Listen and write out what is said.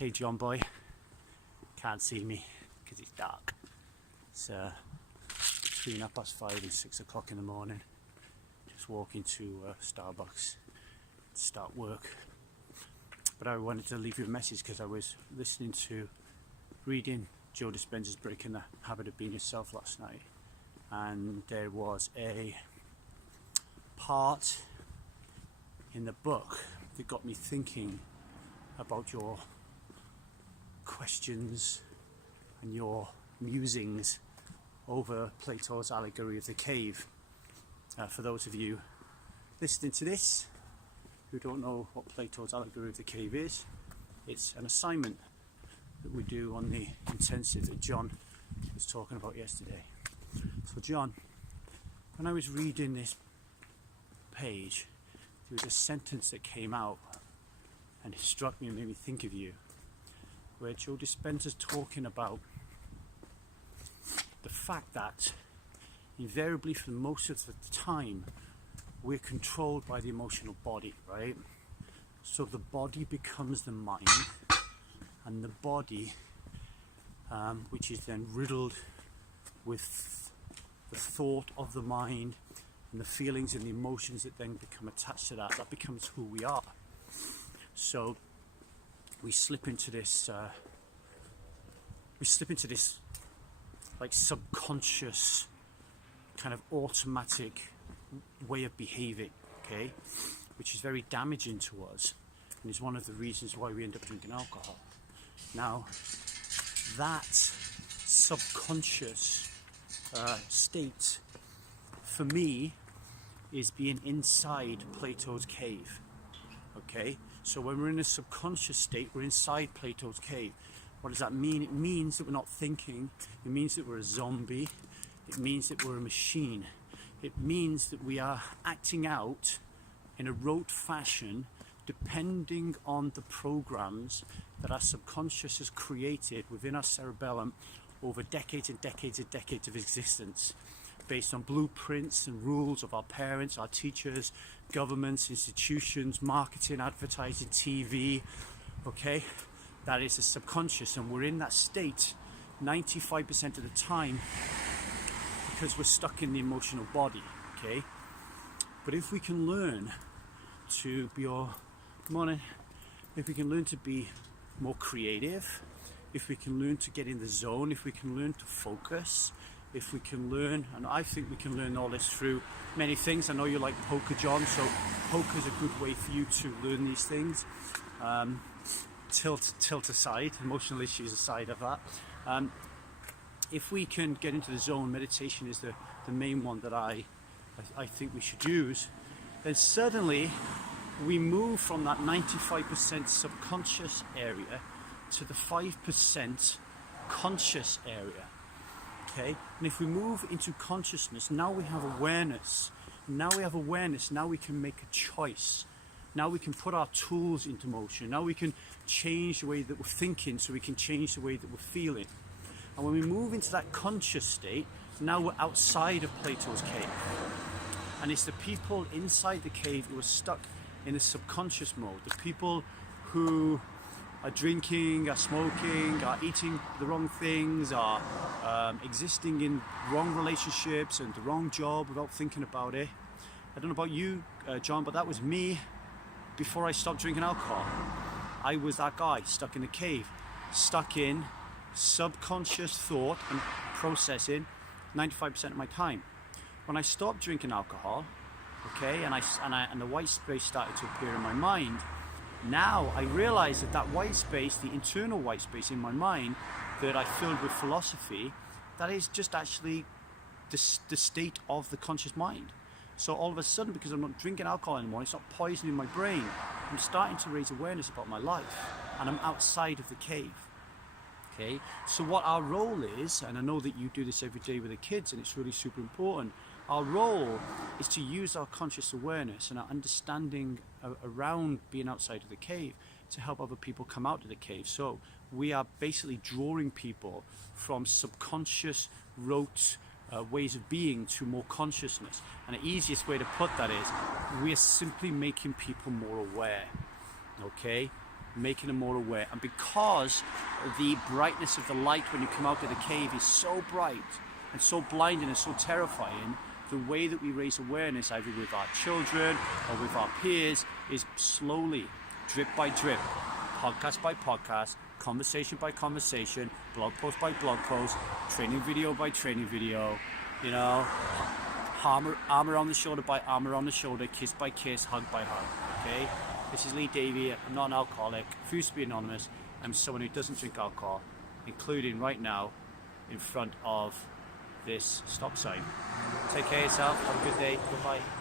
Hey John boy, can't see me because it's dark. It's between 5:30 and 6 o'clock in the morning. Just walking to Starbucks to start work. But I wanted to leave you a message because I was reading Joe Dispenza's Breaking the Habit of Being Yourself last night, and there was a part in the book that got me thinking about your questions and your musings over Plato's allegory of the cave. For those of you listening to this who don't know what Plato's allegory of the cave is, it's an assignment that we do on the intensive that John was talking about yesterday. So John, when I was reading this page, there was a sentence that came out and it struck me and made me think of you, where Joe Dispenza's talking about the fact that invariably for most of the time we're controlled by the emotional body, right? So the body becomes the mind, and the body, which is then riddled with the thought of the mind and the feelings and the emotions that then become attached to that becomes who we are. So we slip into this like subconscious kind of automatic way of behaving, okay, which is very damaging to us and is one of the reasons why we end up drinking alcohol. Now, that subconscious state for me is being inside Plato's cave, okay? So when we're in a subconscious state, we're inside Plato's cave. What does that mean? It means that we're not thinking. It means that we're a zombie. It means that we're a machine. It means that we are acting out in a rote fashion depending on the programs that our subconscious has created within our cerebellum over decades and decades and decades of existence, based on blueprints and rules of our parents, our teachers, governments, institutions, marketing, advertising, TV, okay? That is the subconscious, and we're in that state 95% of the time because we're stuck in the emotional body, okay? But if we can learn to be if we can learn to be more creative, if we can learn to get in the zone, if we can learn to focus, if we can learn, and I think we can learn all this through many things. I know you like poker, John, so poker is a good way for you to learn these things. Tilt aside, emotional issues aside of that. If we can get into the zone, meditation is the main one that I think we should use, then suddenly we move from that 95% subconscious area to the 5% conscious area. Okay, and if we move into consciousness, now we have awareness. Now we can make a choice. Now we can put our tools into motion. Now we can change the way that we're thinking so we can change the way that we're feeling. And when we move into that conscious state, now we're outside of Plato's cave. And it's the people inside the cave who are stuck in the subconscious mode. The people who are drinking, are smoking, are eating the wrong things, are existing in wrong relationships and the wrong job without thinking about it. I don't know about you, John, but that was me before I stopped drinking alcohol. I was that guy stuck in the cave, stuck in subconscious thought and processing 95% of my time. When I stopped drinking alcohol, okay, and the white space started to appear in my mind, now I realize that white space, the internal white space in my mind that I filled with philosophy, that is just actually the state of the conscious mind. So all of a sudden, because I'm not drinking alcohol anymore, it's not poisoning my brain, I'm starting to raise awareness about my life, and I'm outside of the cave. Okay, so what our role is, and I know that you do this every day with the kids, and it's really super important, our role is to use our conscious awareness and our understanding around being outside of the cave to help other people come out of the cave. So we are basically drawing people from subconscious rote ways of being to more consciousness. And the easiest way to put that is we're simply making people more aware. Okay, making them more aware. And because the brightness of the light when you come out of the cave is so bright and so blinding and so terrifying, the way that we raise awareness, either with our children or with our peers, is slowly, drip by drip, podcast by podcast, conversation by conversation, blog post by blog post, training video by training video, you know, arm around the shoulder by arm around the shoulder, kiss by kiss, hug by hug. Okay, this is Lee Davey. I'm not an alcoholic, refuse to be anonymous. I'm someone who doesn't drink alcohol, including right now in front of this stop sign. Take care of yourself, have a good day, goodbye.